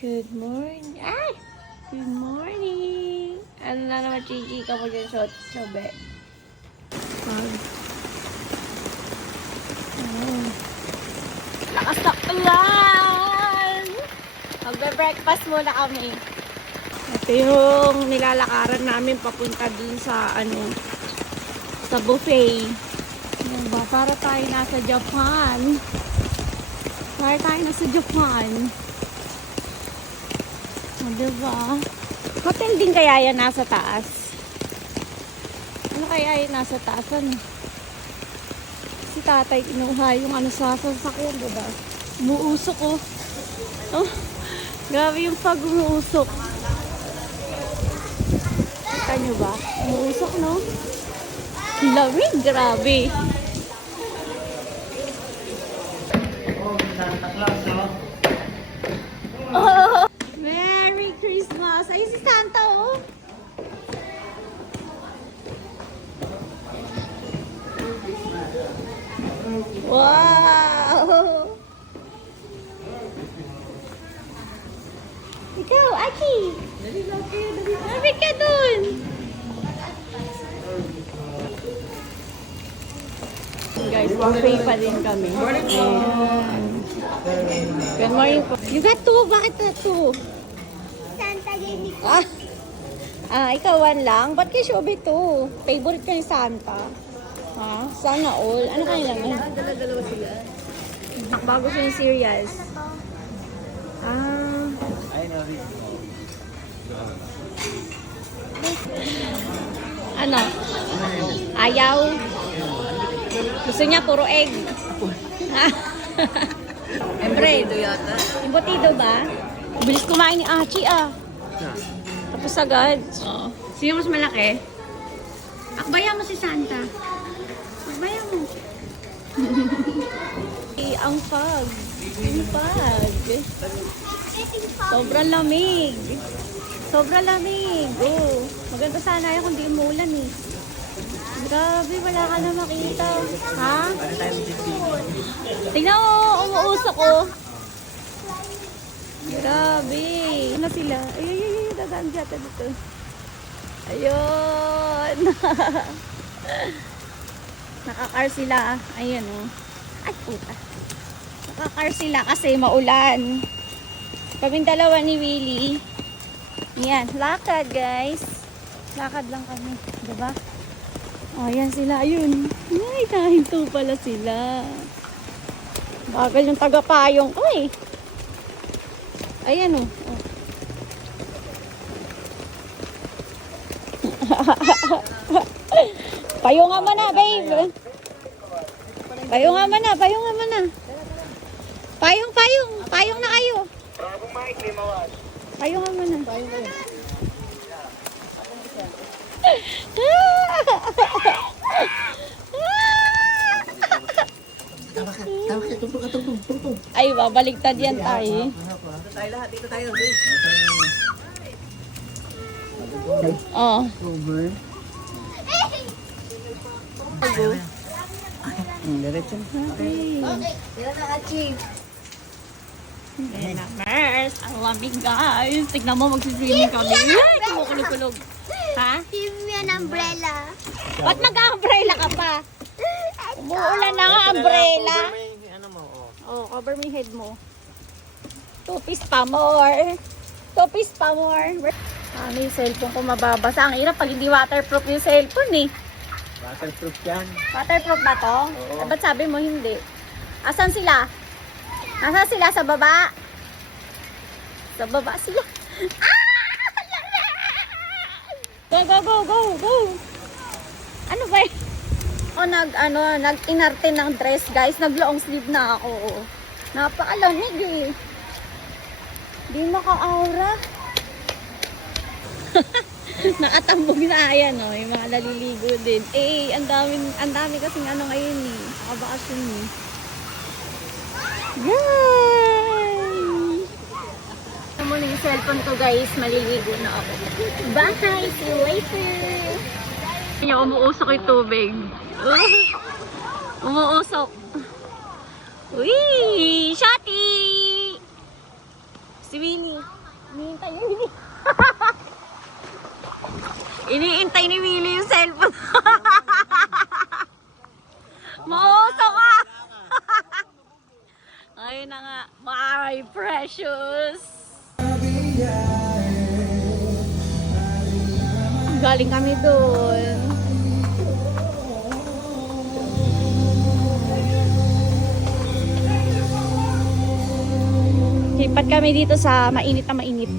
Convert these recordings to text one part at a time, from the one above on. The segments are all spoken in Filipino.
Good morning. Ay! Good morning. Ano na naman, Chichi ka mo dyan, Chobe? Lakas na ulan! Magbe-breakfast muna kami. Ito yung nilalakaran namin papunta dun sa sa buffet. Yan ba? Para tayo nasa Japan. Para tayo nasa Japan. O, diba? Hotel din kaya yan nasa taas? Ano kaya yan nasa taas? Ano? Si tatay kinuha yung sa sasakyan, diba? Umuusok, oh. Oh, grabe yung pag umuusok. Kita nyo ba? Umuusok, no? Lamig, grabe. Oh, Merry Christmas! Ay, si Santa, oh! Wow! Ikaw, Aki! Lapit ka dun! Guys, buffet pa din kami. Good morning po. You got two? Bakit na two? Santa gave me. Ikaw one lang? Ba't kay Shobe two? Favorite ka ni Santa? Ha? Sana all? Ano kanila nga? Dalawa sila. Bago siya yung cereals. Ano? Ayaw? Gusto niya puro egg. Embredo yata. Embutido ba? Bilis kumain ni Achi, Tapos agad. Sino mas malaki? Akbayan mo si Santa. Akbayan mo. Ang pag. Ang pag. Sobrang lamig. Sobrang lamig. Oh. Maganda sana yun kung di umuulan eh. Grabe, wala ka na makita. Ha? Tingnan mo, umuusok oh. Grabe. Ano sila? Ay, dadaan dyan dito. Ayun. Nakakar sila. Ayun oh. Ay, puta. Nakakar sila kasi maulan. Kaming dalawa ni Willie. Yan, lakad guys. Lakad lang kami. Diba? Oh, yan sila. Ayun. Ay, nahinto pala sila. Bagal yung tagapayong ko eh. Ayan oh. Payungan mo na, babe. Payungan mo na, payungan mo na. Payong, payong. Payong na kayo. Payungan mo na. Tawa ka, tungtong. Ay, babaligtad yan tayo. Dito tayo lahat, dito tayo. Oh. Over. Diretso. Okay. Tira na, Achi. Ayan na, first. Ang lamig, guys. Tignan mo, magsiswimming kami. Ay, kumukulog-kulog. Ha? Give me an umbrella. Ba't mag-umbrella ka pa? Umuulan na nga, umbrella. Oh, cover mo yung head mo. 2 piece pa more. 2 piece pa more. Ano yung cellphone ko mababasa? Ang hirap pag hindi waterproof yung cellphone eh. Waterproof yan. Waterproof ba to? Oo. Ba't sabi mo hindi? Asan sila? Asan sila? Sa baba? Sa baba sila. Go, go, go, go, go. Ano ba yun? Nag-inarte ng dress, guys. Nag-long sleeve na ako. Napakalamig eh. Di maka-aura. Nakatambog na yan, oh. Yung mga naliligo din. Eh, ang dami kasing ngayon eh. Nakabakasyon eh. Yay! Ito mo na yung cellphone ko, guys. Maliligo na ako. Bye! See you later! Umuusok yung tubig. Umuusok. Uy! Shotty! Si Winnie. Ayun na nga. My precious. Galing kami doon. Lipat kami dito sa mainit na mainit.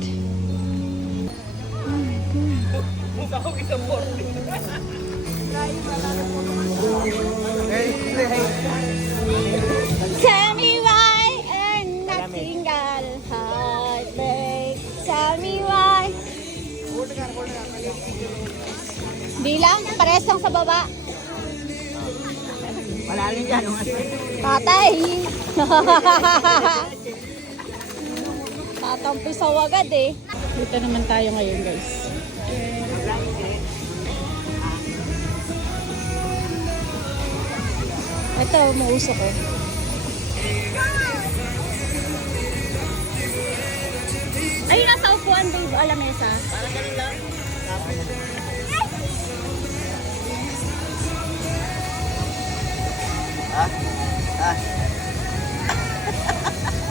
Tell me why and nothing got heartbreak. Tell me why. Bilang, pares lang sa baba. Wala rin dyan. Tatay! Tatampi sa wagad eh. Dito naman tayo ngayon guys. Ito, mausok ko. Ayun, nasa upuan doon, alamesa. Parang ganun lang.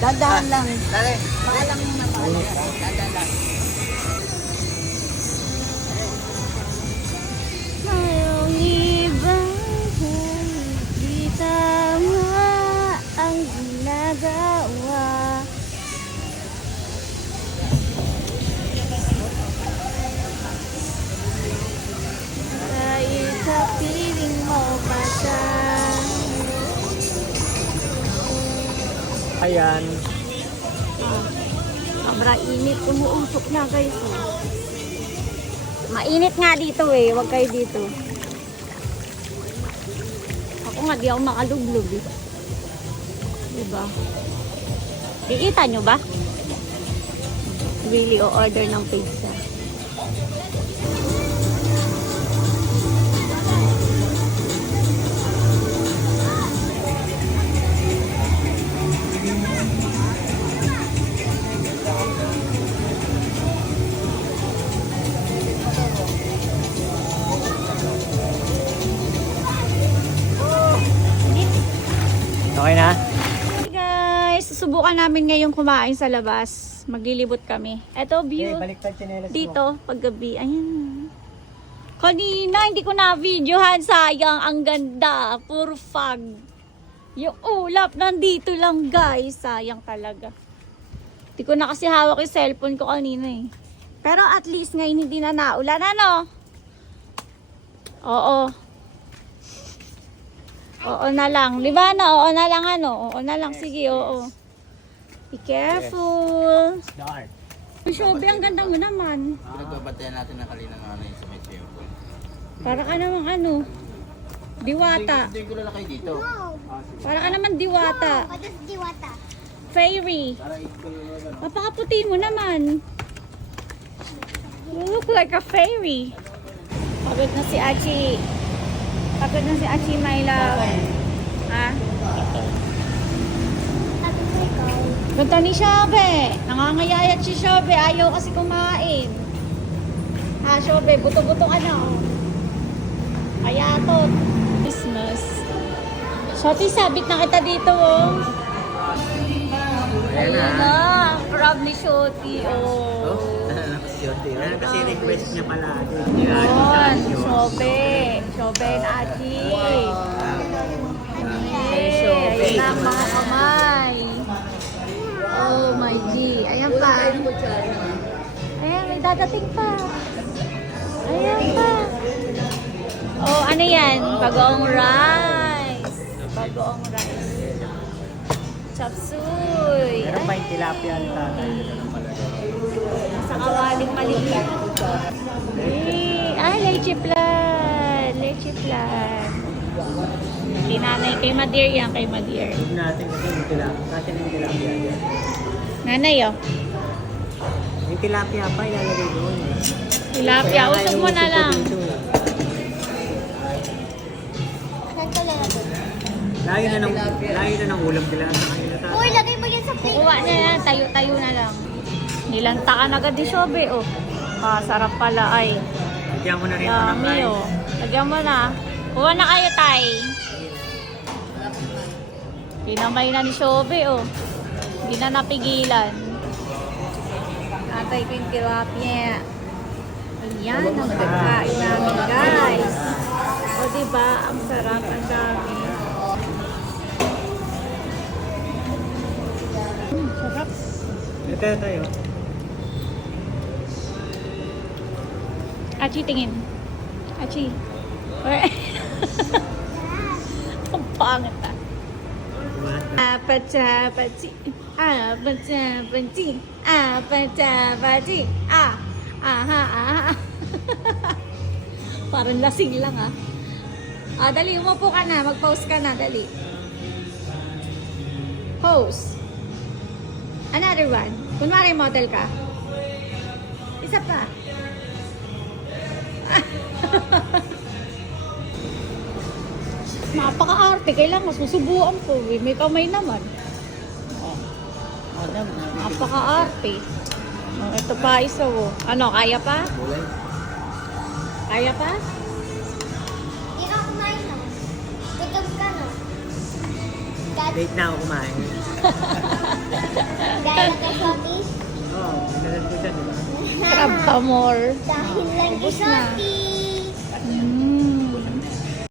Dadaan lang. Dali. Baka lang muna, baka lang. Dadaan lang. Mayroong ibang hindi tama ang ginagawa. Kahit sa piling mo pa siya. Ayan. Sobra init, umuusok na guys. Mainit nga dito eh, wag kayo dito. Ako nga, di ako makalublog eh. Diba? Kikita nyo ba? Really, o-order ng pizza. Okay na? Hey guys, susubukan namin ngayong kumain sa labas. Maglilibot kami. Eto view baliktad tsinelas mo. dito paggabi. Ayan. Kanina hindi ko na videohan, sayang, ang ganda. Puro fog. Yung ulap nandito lang guys, sayang talaga. Hindi ko na kasi hawak yung cellphone ko kanina eh. Pero at least ngayon hindi na naulan, ano? Oo. Oo na lang. Di ba na? Oo na lang ano? Oo na lang. Sige, oo. Be careful. Dark. Shobe, ang ganda mo naman. Pinagbabatayan natin ng kalina ng ano yung sa may swimming pool. Para ka namang ano? Diwata. Hindi ko lalakay dito. Para ka naman diwata. What is diwata? Fairy. Para ito yung Papakaputi mo naman. You look like a fairy. Pagod na si Achi. Pagod na si Achi, my love. Ha? Sabi ko ikaw. Ganda ni Shobe. Nangangayayat si Shobe. Ayaw kasi kumain. Ha, Shobe, buto-buto ka na. Oh. Ayatot. Christmas. Shoti, sabit na kita dito, oh. Ayan Ayun na. na. Grab ni Shoti, oh. Ayan, kasi request niya pala. Yun, Shobe. Shobe and Achi. Hey, ayun na ang mga kamay. Oh my G. Ayan pa. Ayan, may dadating pa. Ayan pa. Oh, ano yan? Bagoong rice. Bagoong rice. Chop suey. Meron pa yung tilapia ang tatay. Sa kawaling maliit. Ay, leche plan. Leche plan. Kay nanay, kay Madir yan, kay Madir. Huwag natin kasi yung tilapia. Kasi yung tilapia dyan. Nanay, oh. Yung tilapia pa ilalagay doon. Tilapia, usap mo na lang. Saan ko lalagay? Layo na ng ulam nila sa kanila tatay. Uy, lagay mo yan sa plate. Kukuha na yan, tayo-tayo na lang. Nilantakan agad di Shobe, oh. Ah, sarap pala, ay. Lagyan mo na rin ito ng Yummy, rice. oh. Lagyan mo na. Kuha na kayo, tay. Pinamay na ni Shobe, oh. Hindi na napigilan. Atay ko yung tilapia. Ayan, ang pagkain namin, guys. O, diba? Ang sarap, ang dami. Sarap. Ito tayo. Achi, tingin. Achi. Ang pangit ah. Apachapati. Apachapati. Apachapati. Aha, aha. Parang lasing lang ah. Dali, umupo ka na. Mag-pause ka na, dali. Pose. Another one. Kunwari model ka. Isa pa. Napaka-arte. Kailangan susubuan ko. May kamay naman. Napaka-arte. Ito pa isa oh. Ano, kaya pa? Kulay. Kaya pa? Hindi ka kumain no? Gutom ka no? Dahil Wait na ako kumain. nag-shopee? Oo, oh, ko siya, di ba? Crab pa more. Dahil Ubus na. nag-shopee!